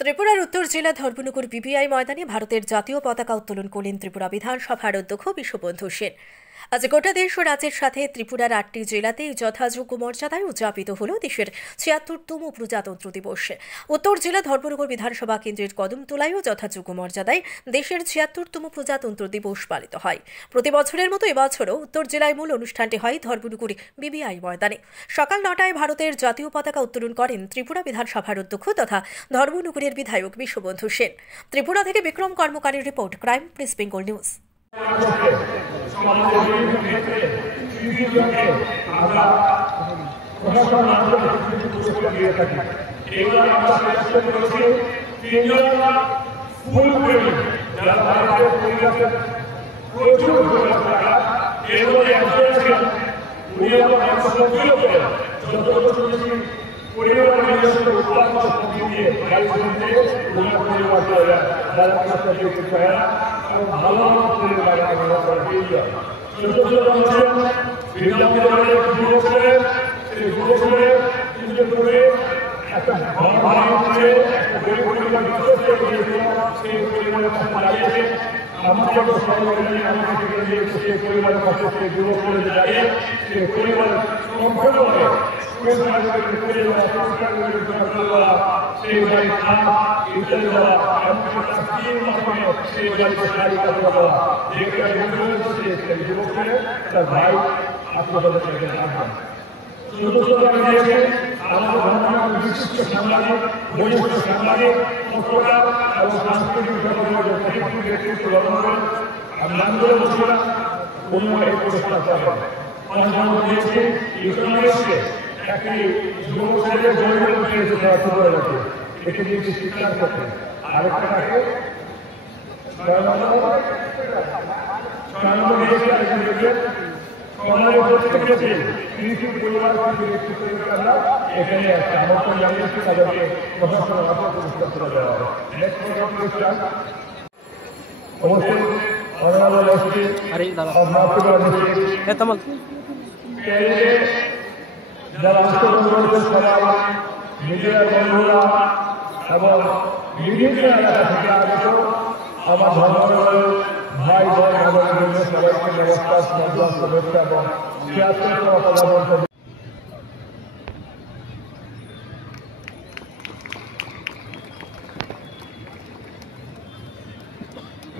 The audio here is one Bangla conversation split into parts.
ত্রিপুরার উত্তর জেলা ধর্মনগর বিবিআই ময়দানে ভারতের জাতীয় পতাকা উত্তোলন করলেন ত্রিপুরা বিধানসভার অধ্যক্ষ বিশ্ববন্ধু সেন। আজ গোটা দেশ ও রাজ্যের সাথে ত্রিপুরার 8টি জেলাতে যথাযোগ্য মর্যাদায় উদযাপিত হল দেশের ৭৬তম প্রজাতন্ত্র দিবস। উত্তর জেলা ধর্মনগর বিধানসভা কেন্দ্রের কদমতলায়ও যথাযোগ্য মর্যাদায় দেশের ৭৬তম প্রজাতন্ত্র দিবস পালিত হয়। প্রতি বছরের মতো এবছরও উত্তর জেলায় মূল অনুষ্ঠানটি হয় ধর্মনগর বিবিআই ময়দানে। সকাল ৯টায় ভারতের জাতীয় পতাকা উত্তোলন করেন ত্রিপুরা বিধানসভার অধ্যক্ষ তথা ধর্মনগরের বিধায়ক বিশ্ববন্ধু সেন। ত্রিপুরা থেকে বিক্রম কর্মকারীর report, crime press Bengal news.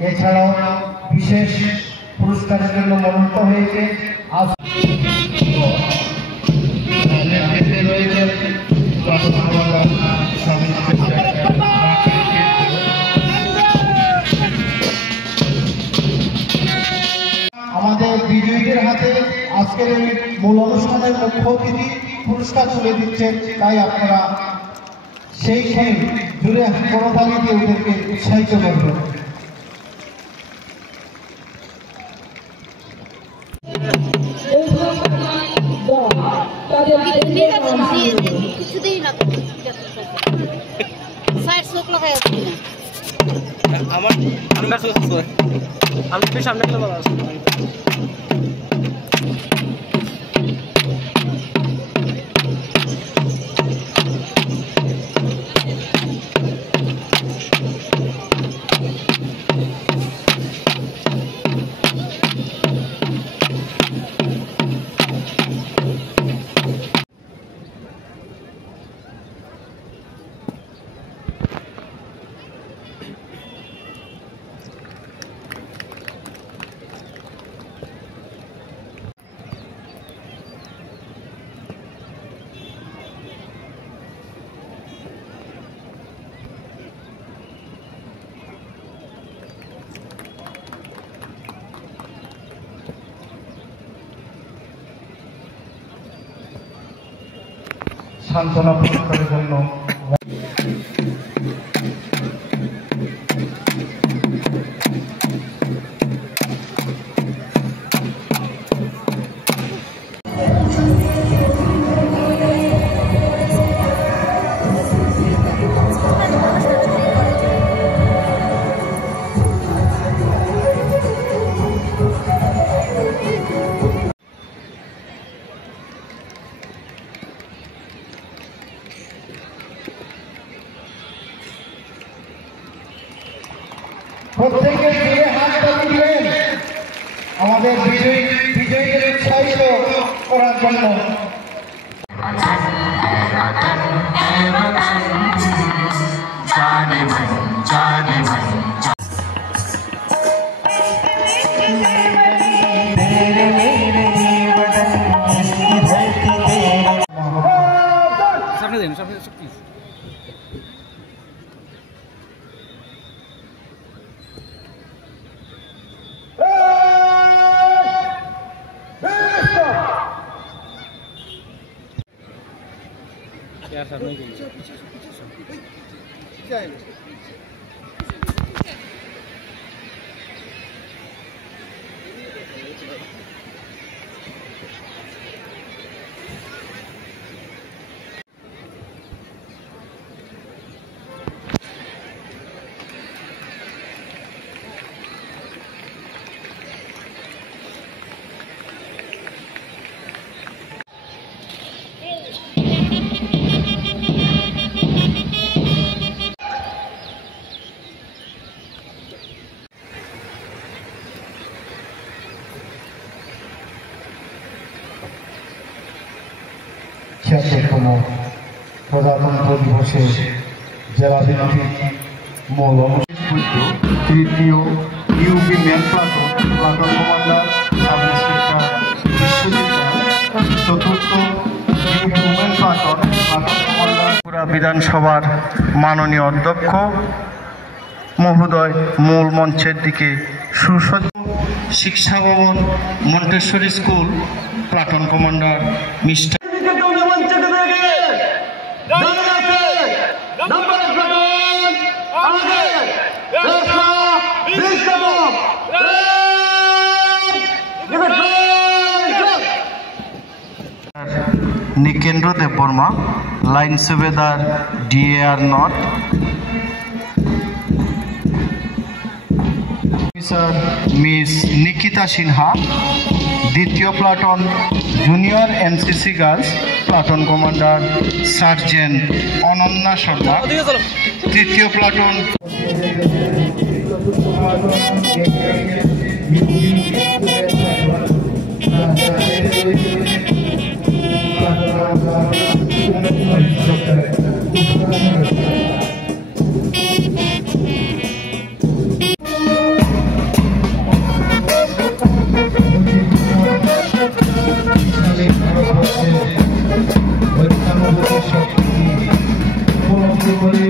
এছাড়াও বিশেষ পুরস্কারের জন্য মনোনীত হয়েছে আমাদের বিজয়ীদের হাতে আজকের এই মূল অনুষ্ঠানের মুখ্য অতিথি পুরস্কার তুলে দিচ্ছেন। তাই আপনারা সেই ক্ষণে জুড়ে করতালি দিয়ে ওদেরকে উৎসাহিত করবেন। আমি সামনে সান্ত্বনা পুরস্কারের জন্য প্রত্যেকের জোরে হাত তালি দিলেন আমাদের বিজয়ীদের উৎসাহিত করার জন্য। यार सर नहीं ছিয়াত্তরতম প্রজাতন্ত্র দিবসে জেলা ভিত্তিক মূল অনুষ্ঠান তৃতীয় UP men platoon commander sub inspector Biswajit, চতুর্থ UP women platoon commander Tripura বিধানসভার মাননীয় অধ্যক্ষ মহোদয় মূল মঞ্চের দিকে সুসজ্জিত শিক্ষা ভবন Montessori school platoon commander mister Nikendra Debbarma, line subedar DAR নট, অফিসার মিস নিকিতা সিনহা, দ্বিতীয় platoon junior NCC girls platoon commander sergeant Ananya Sharma, তৃতীয় প্লাটুন উপলব্ধি করে